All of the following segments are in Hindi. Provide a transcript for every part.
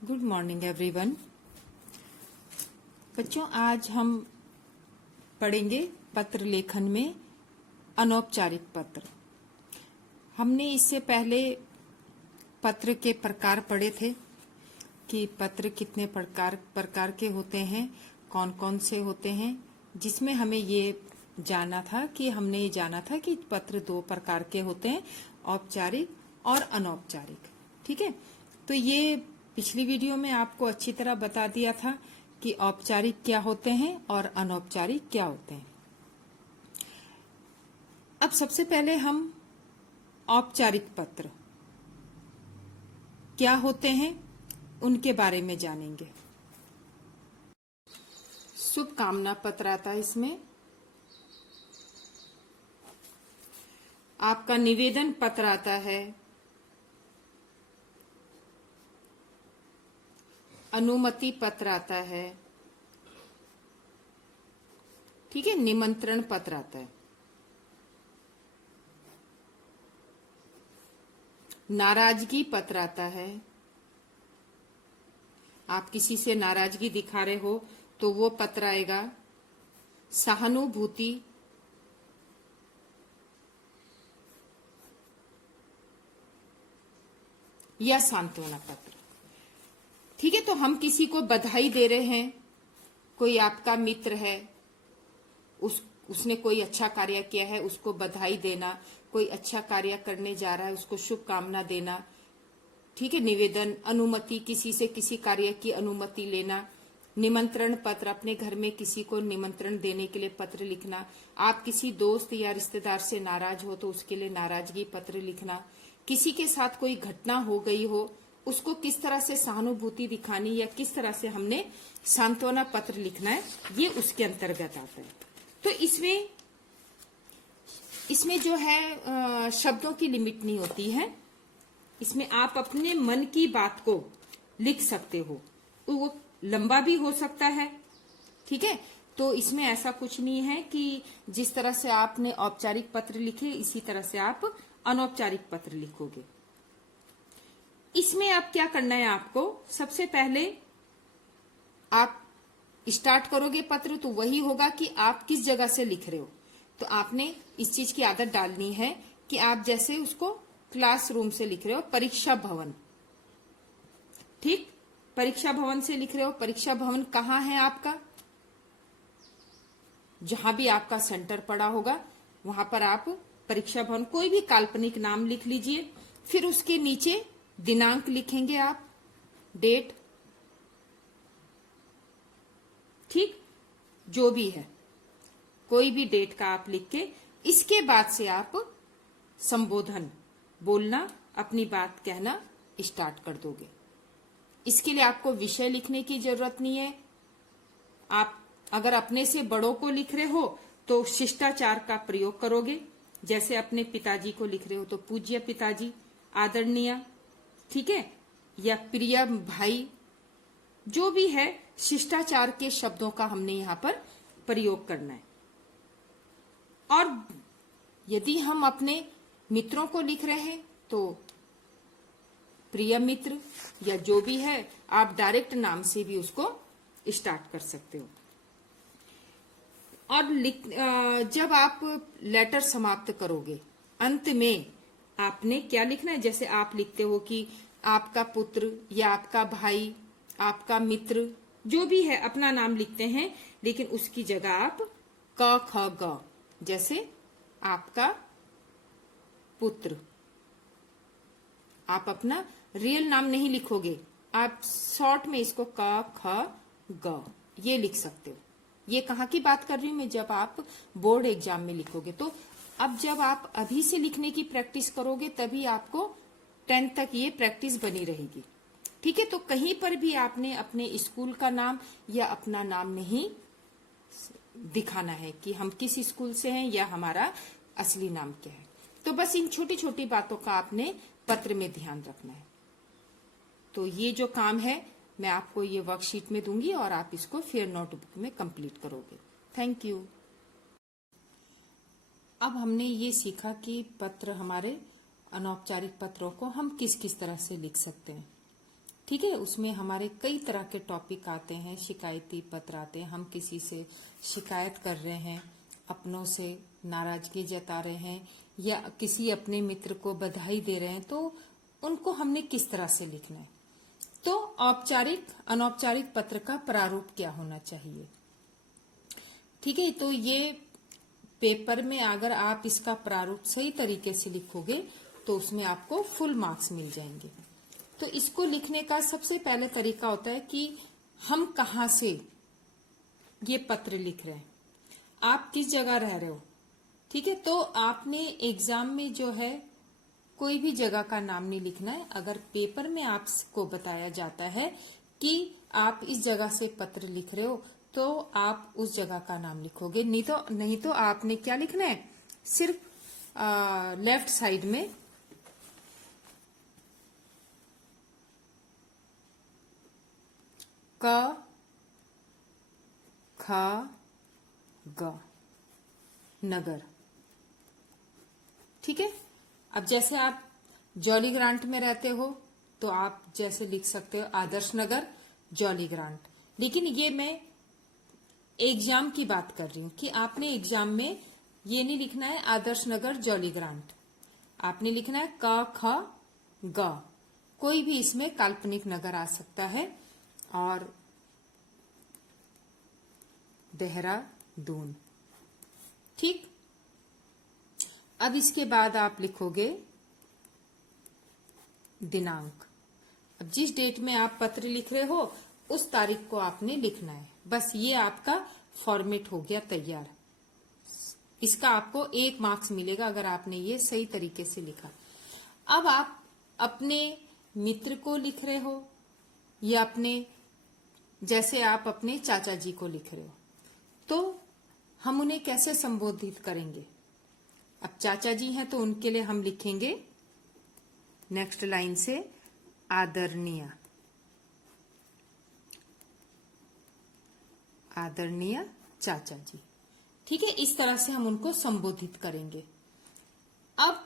Good morning everyone. बच्चों, आज हम पढ़ेंगे पत्र लेखन में अनौपचारिक पत्र। हमने इससे पहले पत्र के प्रकार पढ़े थे कि पत्र कितने प्रकार के होते हैं, कौन कौन से होते हैं, जिसमें हमने ये जाना था कि पत्र दो प्रकार के होते हैं, औपचारिक और अनौपचारिक। ठीक है, तो ये पिछली वीडियो में आपको अच्छी तरह बता दिया था कि औपचारिक क्या होते हैं और अनौपचारिक क्या होते हैं। अब सबसे पहले हम औपचारिक पत्र क्या होते हैं उनके बारे में जानेंगे। शुभकामना पत्र आता है, इसमें आपका निवेदन पत्र आता है, अनुमति पत्र आता है, ठीक है, निमंत्रण पत्र आता है, नाराजगी पत्र आता है। आप किसी से नाराजगी दिखा रहे हो तो वो पत्र आएगा। सहानुभूति, या सांत्वना पत्र। ठीक है, तो हम किसी को बधाई दे रहे हैं, कोई आपका मित्र है, उसने कोई अच्छा कार्य किया है, उसको बधाई देना, कोई अच्छा कार्य करने जा रहा है उसको शुभकामना देना। ठीक है, निवेदन, अनुमति, किसी से किसी कार्य की अनुमति लेना, निमंत्रण पत्र, अपने घर में किसी को निमंत्रण देने के लिए पत्र लिखना। आप किसी दोस्त या रिश्तेदार से नाराज हो तो उसके लिए नाराजगी पत्र लिखना। किसी के साथ कोई घटना हो गई हो, उसको किस तरह से सहानुभूति दिखानी या किस तरह से हमने सांत्वना पत्र लिखना है, ये उसके अंतर्गत आता है। तो इसमें जो है शब्दों की लिमिट नहीं होती है। इसमें आप अपने मन की बात को लिख सकते हो, वो लंबा भी हो सकता है। ठीक है, तो इसमें ऐसा कुछ नहीं है कि जिस तरह से आपने औपचारिक पत्र लिखे इसी तरह से आप अनौपचारिक पत्र लिखोगे। इसमें आप क्या करना है, आपको सबसे पहले आप स्टार्ट करोगे पत्र तो वही होगा कि आप किस जगह से लिख रहे हो। तो आपने इस चीज की आदत डालनी है कि आप जैसे उसको क्लासरूम से लिख रहे हो, परीक्षा भवन, ठीक, परीक्षा भवन से लिख रहे हो। परीक्षा भवन कहाँ है आपका? जहां भी आपका सेंटर पड़ा होगा वहां पर आप परीक्षा भवन, कोई भी काल्पनिक नाम लिख लीजिए। फिर उसके नीचे दिनांक लिखेंगे आप, डेट, ठीक, जो भी है कोई भी डेट का आप लिख के इसके बाद से आप संबोधन बोलना, अपनी बात कहना स्टार्ट कर दोगे। इसके लिए आपको विषय लिखने की जरूरत नहीं है। आप अगर अपने से बड़ों को लिख रहे हो तो शिष्टाचार का प्रयोग करोगे। जैसे अपने पिताजी को लिख रहे हो तो पूज्य पिताजी, आदरणीय, ठीक है, या प्रिय भाई, जो भी है शिष्टाचार के शब्दों का हमने यहाँ पर प्रयोग करना है। और यदि हम अपने मित्रों को लिख रहे हैं तो प्रिय मित्र या जो भी है आप डायरेक्ट नाम से भी उसको स्टार्ट कर सकते हो। और जब आप लेटर समाप्त करोगे अंत में आपने क्या लिखना है, जैसे आप लिखते हो कि आपका पुत्र या आपका भाई, आपका मित्र, जो भी है अपना नाम लिखते हैं, लेकिन उसकी जगह आप क ख ग, जैसे आपका पुत्र, आप अपना रियल नाम नहीं लिखोगे, आप शॉर्ट में इसको क ख ग ये लिख सकते हो। ये कहाँ की बात कर रही हूं मैं, जब आप बोर्ड एग्जाम में लिखोगे। तो अब जब आप अभी से लिखने की प्रैक्टिस करोगे तभी आपको 10th तक ये प्रैक्टिस बनी रहेगी। ठीक है, तो कहीं पर भी आपने अपने स्कूल का नाम या अपना नाम नहीं दिखाना है कि हम किस स्कूल से हैं या हमारा असली नाम क्या है। तो बस इन छोटी छोटी बातों का आपने पत्र में ध्यान रखना है। तो ये जो काम है मैं आपको ये वर्कशीट में दूंगी और आप इसको फिर नोटबुक में कंप्लीट करोगे। Thank you. अब हमने ये सीखा कि पत्र, हमारे अनौपचारिक पत्रों को हम किस किस तरह से लिख सकते हैं। ठीक है, उसमें हमारे कई तरह के टॉपिक आते हैं, शिकायती पत्र आते हैं, हम किसी से शिकायत कर रहे हैं, अपनों से नाराजगी जता रहे हैं या किसी अपने मित्र को बधाई दे रहे हैं, तो उनको हमने किस तरह से लिखना है। तो औपचारिक अनौपचारिक पत्र का प्रारूप क्या होना चाहिए। ठीक है, तो ये पेपर में अगर आप इसका प्रारूप सही तरीके से लिखोगे तो उसमें आपको फुल मार्क्स मिल जाएंगे। तो इसको लिखने का सबसे पहले तरीका होता है कि हम कहाँ से ये पत्र लिख रहे हैं, आप किस जगह रह रहे हो। ठीक है, तो आपने एग्जाम में जो है कोई भी जगह का नाम नहीं लिखना है। अगर पेपर में आपको बताया जाता है कि आप इस जगह से पत्र लिख रहे हो तो आप उस जगह का नाम लिखोगे, नहीं तो आपने क्या लिखना है, सिर्फ लेफ्ट साइड में क ख ग नगर। ठीक है, अब जैसे आप जॉली ग्रांट में रहते हो तो आप जैसे लिख सकते हो आदर्श नगर जॉली ग्रांट। लेकिन ये मैं एग्जाम की बात कर रही हूं कि आपने एग्जाम में ये नहीं लिखना है आदर्श नगर जॉली ग्रांट, आपने लिखना है क ख ग। कोई भी इसमें काल्पनिक नगर आ सकता है। और देहरादून। ठीक, अब इसके बाद आप लिखोगे दिनांक। अब जिस डेट में आप पत्र लिख रहे हो उस तारीख को आपने लिखना है। बस ये आपका फॉर्मेट हो गया तैयार। इसका आपको 1 मार्क्स मिलेगा अगर आपने ये सही तरीके से लिखा। अब आप अपने मित्र को लिख रहे हो या अपने, जैसे आप अपने चाचा जी को लिख रहे हो, तो हम उन्हें कैसे संबोधित करेंगे। अब चाचा जी हैं तो उनके लिए हम लिखेंगे नेक्स्ट लाइन से आदरणीय, आदरणीय चाचा जी। ठीक है, इस तरह से हम उनको संबोधित करेंगे। अब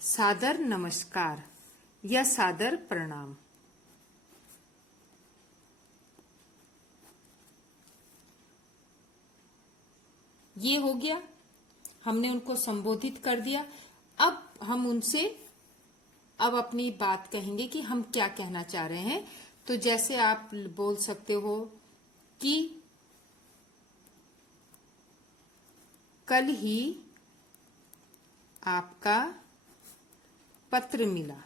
सादर नमस्कार या सादर प्रणाम। ये हो गया, हमने उनको संबोधित कर दिया। अब हम उनसे अब अपनी बात कहेंगे कि हम क्या कहना चाह रहे हैं। तो जैसे आप बोल सकते हो कि कल ही आपका पत्र मिला।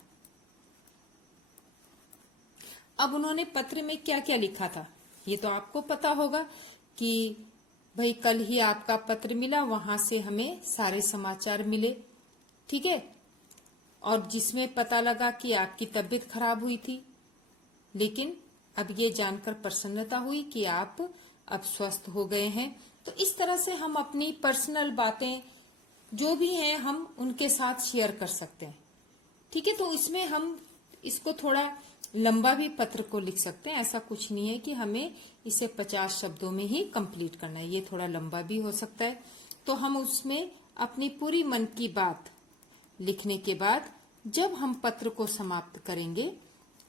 अब उन्होंने पत्र में क्या क्या लिखा था ये तो आपको पता होगा कि भाई कल ही आपका पत्र मिला, वहां से हमें सारे समाचार मिले। ठीक है, और जिसमें पता लगा कि आपकी तबीयत खराब हुई थी, लेकिन अब ये जानकर प्रसन्नता हुई कि आप अब स्वस्थ हो गए हैं। तो इस तरह से हम अपनी पर्सनल बातें जो भी हैं हम उनके साथ शेयर कर सकते हैं। ठीक है, तो इसमें हम इसको थोड़ा लंबा भी पत्र को लिख सकते हैं। ऐसा कुछ नहीं है कि हमें इसे 50 शब्दों में ही कंप्लीट करना है, ये थोड़ा लंबा भी हो सकता है। तो हम उसमें अपनी पूरी मन की बात लिखने के बाद जब हम पत्र को समाप्त करेंगे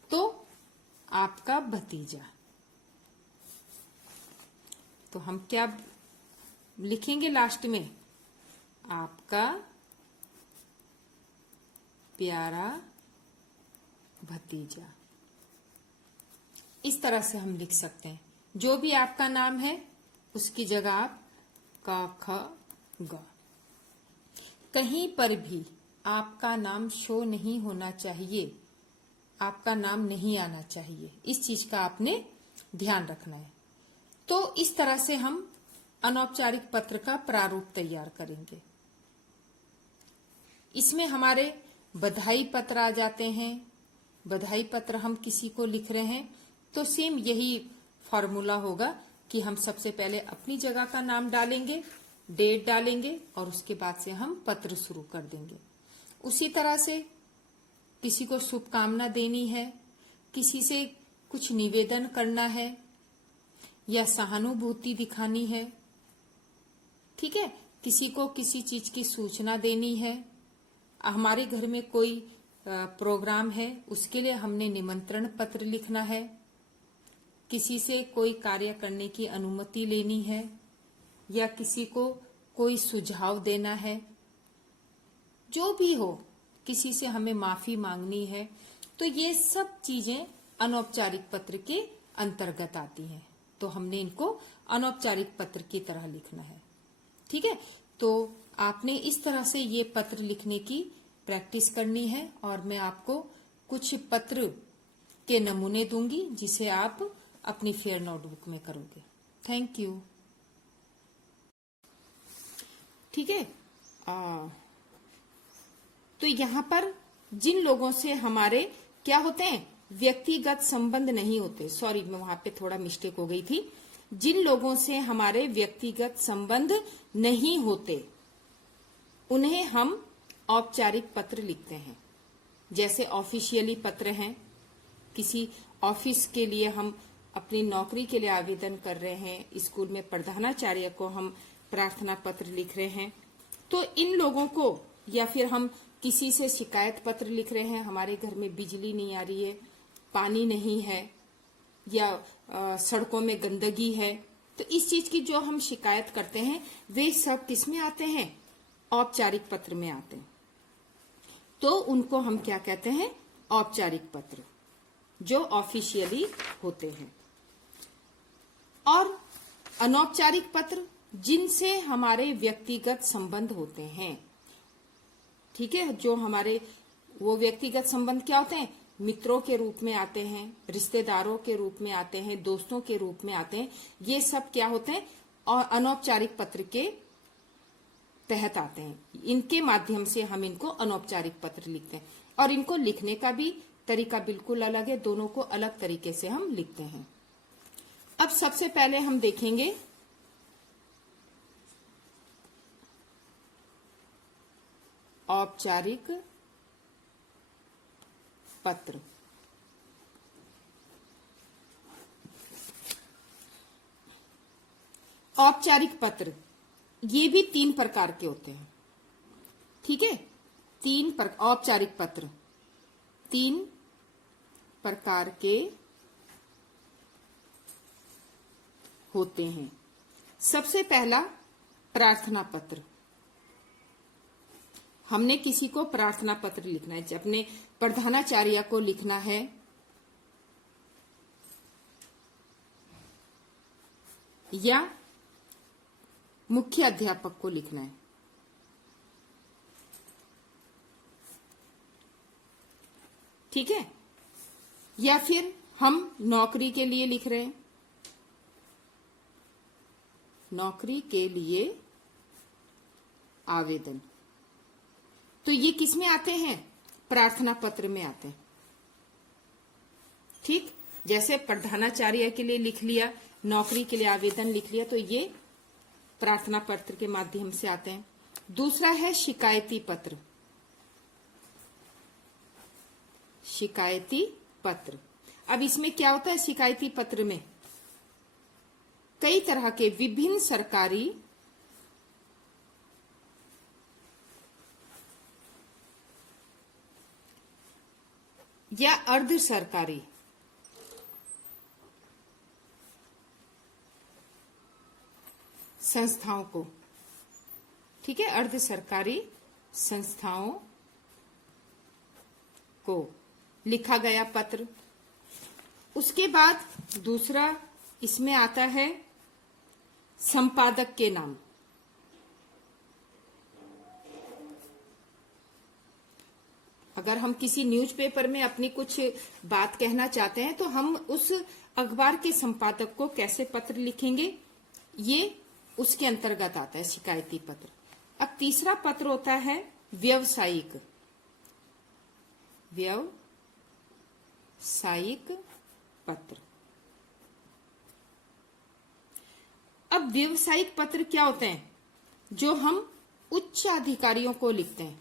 तो आपका भतीजा, तो हम क्या लिखेंगे लास्ट में, आपका प्यारा भतीजा। इस तरह से हम लिख सकते हैं। जो भी आपका नाम है उसकी जगह आप क ख ग। कहीं पर भी आपका नाम शो नहीं होना चाहिए, आपका नाम नहीं आना चाहिए, इस चीज का आपने ध्यान रखना है। तो इस तरह से हम अनौपचारिक पत्र का प्रारूप तैयार करेंगे। इसमें हमारे बधाई पत्र आ जाते हैं। बधाई पत्र हम किसी को लिख रहे हैं तो सेम यही फॉर्मूला होगा कि हम सबसे पहले अपनी जगह का नाम डालेंगे, डेट डालेंगे और उसके बाद से हम पत्र शुरू कर देंगे। उसी तरह से किसी को शुभकामना देनी है, किसी से कुछ निवेदन करना है या सहानुभूति दिखानी है। ठीक है, किसी को किसी चीज की सूचना देनी है। हमारे घर में कोई प्रोग्राम है उसके लिए हमने निमंत्रण पत्र लिखना है, किसी से कोई कार्य करने की अनुमति लेनी है या किसी को कोई सुझाव देना है, जो भी हो, किसी से हमें माफी मांगनी है, तो ये सब चीजें अनौपचारिक पत्र के अंतर्गत आती हैं। तो हमने इनको अनौपचारिक पत्र की तरह लिखना है। ठीक है, तो आपने इस तरह से ये पत्र लिखने की प्रैक्टिस करनी है और मैं आपको कुछ पत्र के नमूने दूंगी जिसे आप अपनी फेयर नोटबुक में करोगे। Thank you. ठीक है, तो यहां पर जिन लोगों से हमारे क्या होते हैं, व्यक्तिगत संबंध नहीं होते, सॉरी मैं वहां पे थोड़ा मिस्टेक हो गई थी, जिन लोगों से हमारे व्यक्तिगत संबंध नहीं होते उन्हें हम औपचारिक पत्र लिखते हैं। जैसे ऑफिशियली पत्र हैं, किसी ऑफिस के लिए हम अपनी नौकरी के लिए आवेदन कर रहे हैं, स्कूल में प्रधानाचार्य को हम प्रार्थना पत्र लिख रहे हैं, तो इन लोगों को, या फिर हम किसी से शिकायत पत्र लिख रहे हैं, हमारे घर में बिजली नहीं आ रही है, पानी नहीं है, या सड़कों में गंदगी है, तो इस चीज की जो हम शिकायत करते हैं वे सब किसमें आते हैं, औपचारिक पत्र में आते हैं। तो उनको हम क्या कहते हैं, औपचारिक पत्र, जो ऑफिशियली होते हैं। और अनौपचारिक पत्र जिनसे हमारे व्यक्तिगत संबंध होते हैं। ठीक है, जो हमारे वो व्यक्तिगत संबंध क्या होते हैं, मित्रों के रूप में आते हैं, रिश्तेदारों के रूप में आते हैं, दोस्तों के रूप में आते हैं, ये सब क्या होते हैं, और अनौपचारिक पत्र के तहत आते हैं। इनके माध्यम से हम इनको अनौपचारिक पत्र लिखते हैं और इनको लिखने का भी तरीका बिल्कुल अलग है, दोनों को अलग तरीके से हम लिखते हैं। अब सबसे पहले हम देखेंगे औपचारिक पत्र। औपचारिक पत्र ये भी 3 प्रकार के होते हैं। ठीक है, औपचारिक पत्र 3 प्रकार के होते हैं। सबसे पहला प्रार्थना पत्र। हमने किसी को प्रार्थना पत्र लिखना है, अपने प्रधानाचार्य को लिखना है, या मुख्य अध्यापक को लिखना है। ठीक है, या फिर हम नौकरी के लिए लिख रहे हैं, नौकरी के लिए आवेदन, तो ये किस में आते हैं, प्रार्थना पत्र में आते हैं। ठीक, जैसे प्रधानाचार्य के लिए लिख लिया, नौकरी के लिए आवेदन लिख लिया, तो ये प्रार्थना पत्र के माध्यम से आते हैं। दूसरा है शिकायती पत्र। शिकायती पत्र, अब इसमें क्या होता है, शिकायती पत्र में कई तरह के विभिन्न सरकारी या अर्ध सरकारी संस्थाओं को, ठीक है, अर्ध सरकारी संस्थाओं को लिखा गया पत्र। उसके बाद दूसरा इसमें आता है संपादक के नाम। अगर हम किसी न्यूज़पेपर में अपनी कुछ बात कहना चाहते हैं तो हम उस अखबार के संपादक को कैसे पत्र लिखेंगे, ये उसके अंतर्गत आता है शिकायती पत्र। अब तीसरा पत्र होता है व्यावसायिक पत्र। अब व्यावसायिक पत्र क्या होते हैं, जो हम उच्च अधिकारियों को लिखते हैं।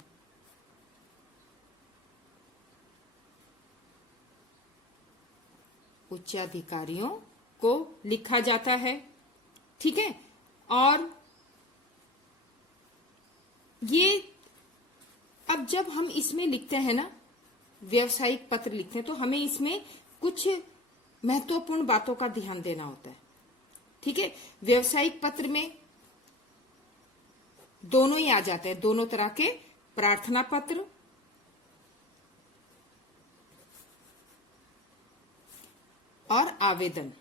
उच्च अधिकारियों को लिखा जाता है, ठीक है। और ये अब जब हम इसमें लिखते हैं ना, व्यवसायिक पत्र लिखते हैं तो हमें इसमें कुछ महत्वपूर्ण बातों का ध्यान देना होता है। ठीक है, व्यवसायिक पत्र में दोनों ही आ जाते हैं, दोनों तरह के, प्रार्थना पत्र और आवेदन।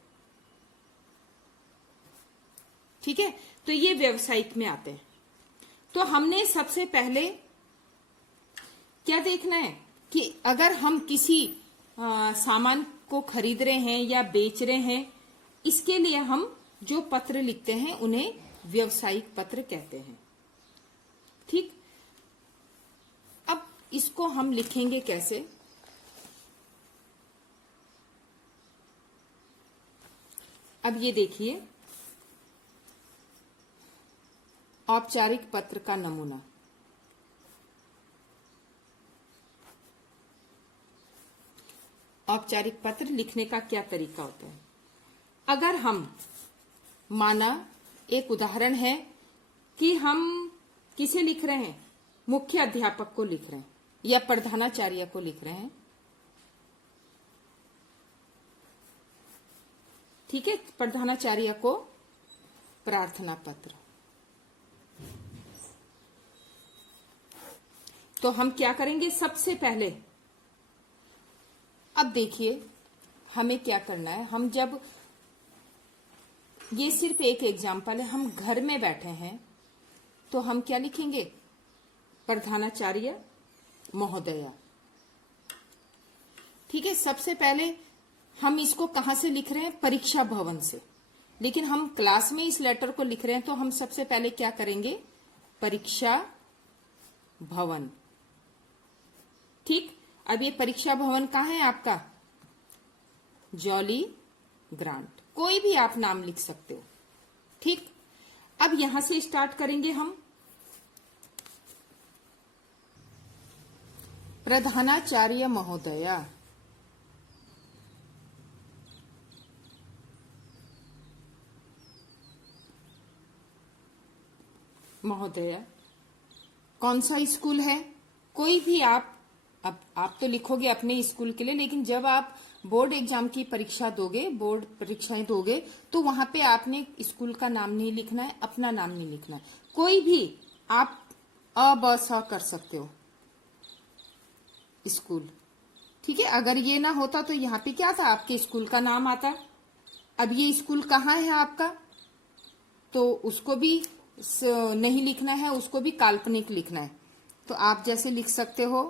ठीक है, तो ये व्यवसायिक में आते हैं। तो हमने सबसे पहले क्या देखना है कि अगर हम किसी सामान को खरीद रहे हैं या बेच रहे हैं, इसके लिए हम जो पत्र लिखते हैं उन्हें व्यवसायिक पत्र कहते हैं। ठीक, अब इसको हम लिखेंगे कैसे? अब ये देखिए, औपचारिक पत्र का नमूना। औपचारिक पत्र लिखने का क्या तरीका होता है? अगर हम, माना एक उदाहरण है कि हम किसे लिख रहे हैं, मुख्य अध्यापक को लिख रहे हैं या प्रधानाचार्य को लिख रहे हैं। ठीक है, प्रधानाचार्य को प्रार्थना पत्र। तो हम क्या करेंगे सबसे पहले? अब देखिए हमें क्या करना है। हम जब, ये सिर्फ एक एग्जाम्पल है, हम घर में बैठे हैं तो हम क्या लिखेंगे? प्रधानाचार्य महोदया। ठीक है, सबसे पहले हम इसको कहां से लिख रहे हैं? परीक्षा भवन से। लेकिन हम क्लास में इस लेटर को लिख रहे हैं तो हम सबसे पहले क्या करेंगे? परीक्षा भवन। ठीक, अब ये परीक्षा भवन कहाँ है आपका? जॉली ग्रांट, कोई भी आप नाम लिख सकते हो। ठीक, अब यहां से स्टार्ट करेंगे हम। प्रधानाचार्य महोदया, महोदया। कौन सा स्कूल है? कोई भी आप, अब आप तो लिखोगे अपने स्कूल के लिए, लेकिन जब आप बोर्ड एग्जाम की परीक्षा दोगे, बोर्ड परीक्षाएं दोगे, तो वहां पे आपने स्कूल का नाम नहीं लिखना है, अपना नाम नहीं लिखना है। कोई भी आप अ ब स कर सकते हो, स्कूल। ठीक है, अगर ये ना होता तो यहाँ पे क्या था? आपके स्कूल का नाम आता। अब ये स्कूल कहाँ है आपका, तो उसको भी नहीं लिखना है, उसको भी काल्पनिक लिखना है। तो आप जैसे लिख सकते हो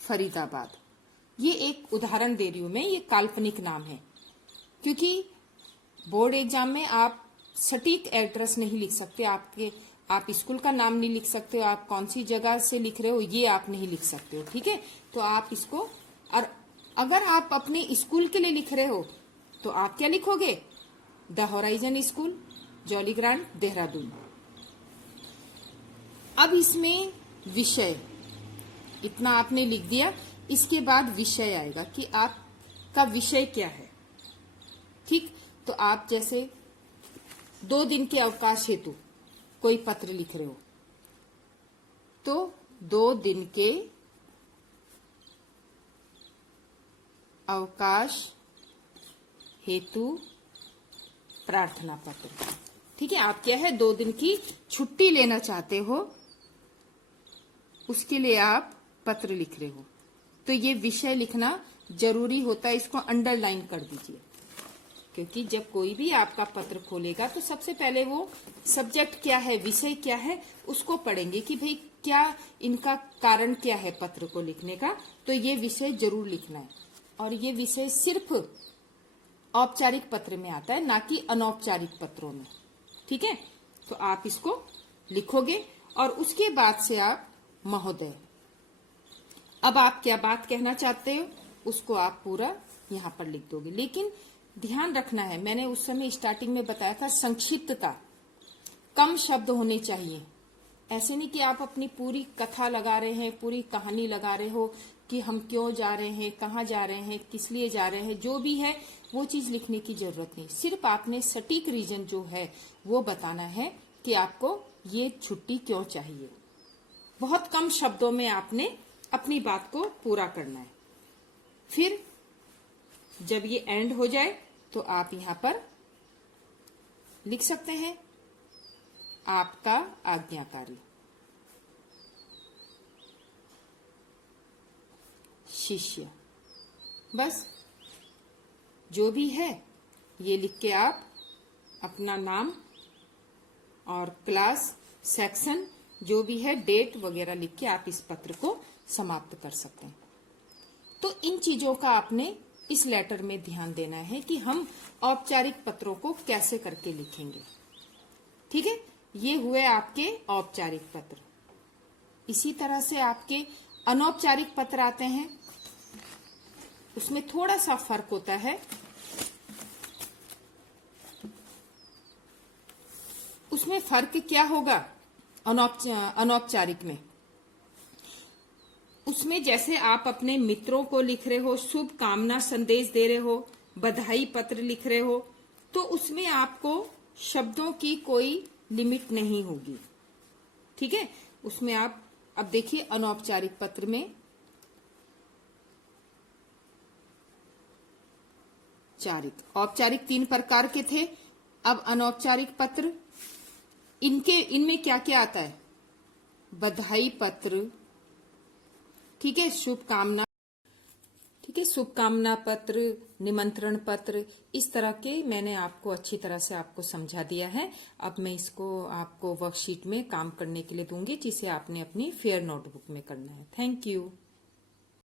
फरीदाबाद। ये एक उदाहरण दे रही हूं मैं, ये काल्पनिक नाम है, क्योंकि बोर्ड एग्जाम में आप सटीक एड्रेस नहीं लिख सकते। आप स्कूल का नाम नहीं लिख सकते हो, आप कौन सी जगह से लिख रहे हो ये आप नहीं लिख सकते हो। ठीक है, तो आप इसको, और अगर आप अपने स्कूल के लिए लिख रहे हो तो आप क्या लिखोगे? The horizon school, jolly grant, Dehradun. अब इसमें विषय, इतना आपने लिख दिया। इसके बाद विषय आएगा कि आपका विषय क्या है। ठीक, तो आप जैसे 2 दिन के अवकाश हेतु कोई पत्र लिख रहे हो, तो 2 दिन के अवकाश हेतु प्रार्थना पत्र। ठीक है, आप क्या है 2 दिन की छुट्टी लेना चाहते हो, उसके लिए आप पत्र लिख रहे हो, तो ये विषय लिखना जरूरी होता है। इसको अंडरलाइन कर दीजिए, क्योंकि जब कोई भी आपका पत्र खोलेगा तो सबसे पहले वो सब्जेक्ट क्या है, विषय क्या है, उसको पढ़ेंगे कि भाई क्या इनका कारण क्या है पत्र को लिखने का। तो ये विषय जरूर लिखना है, और ये विषय सिर्फ औपचारिक पत्र में आता है, ना कि अनौपचारिक पत्रों में। ठीक है, तो आप इसको लिखोगे और उसके बाद से आप महोदय। अब आप क्या बात कहना चाहते हो उसको आप पूरा यहां पर लिख दोगे। लेकिन ध्यान रखना है, मैंने उस समय स्टार्टिंग में बताया था, संक्षिप्तता, कम शब्द होने चाहिए। ऐसे नहीं कि आप अपनी पूरी कथा लगा रहे हैं, पूरी कहानी लगा रहे हो कि हम क्यों जा रहे हैं, कहाँ जा रहे हैं, किस लिए जा रहे हैं, जो भी है वो चीज लिखने की जरूरत नहीं। सिर्फ आपने सटीक रीजन जो है वो बताना है कि आपको ये छुट्टी क्यों चाहिए। बहुत कम शब्दों में आपने अपनी बात को पूरा करना है। फिर जब ये एंड हो जाए तो आप यहां पर लिख सकते हैं आपका आज्ञाकारी। शिष्य, बस जो भी है ये लिख के आप अपना नाम और क्लास, सेक्शन, जो भी है, डेट वगैरह लिख के आप इस पत्र को समाप्त कर सकते हैं। तो इन चीजों का आपने इस लेटर में ध्यान देना है कि हम औपचारिक पत्रों को कैसे करके लिखेंगे। ठीक है, ये हुए आपके औपचारिक पत्र। इसी तरह से आपके अनौपचारिक पत्र आते हैं, उसमें थोड़ा सा फर्क होता है। उसमें फर्क क्या होगा अनौपचारिक में? उसमें जैसे आप अपने मित्रों को लिख रहे हो, शुभ कामना संदेश दे रहे हो, बधाई पत्र लिख रहे हो, तो उसमें आपको शब्दों की कोई लिमिट नहीं होगी। ठीक है, उसमें आप अब देखिए अनौपचारिक पत्र में औपचारिक 3 प्रकार के थे। अब अनौपचारिक पत्र, इनमें क्या क्या आता है? बधाई पत्र, ठीक है, शुभकामना, ठीक है, शुभकामना पत्र, निमंत्रण पत्र, इस तरह के मैंने आपको अच्छी तरह से आपको समझा दिया है। अब मैं इसको आपको वर्कशीट में काम करने के लिए दूंगी, जिसे आपने अपनी फेयर नोटबुक में करना है। Thank you.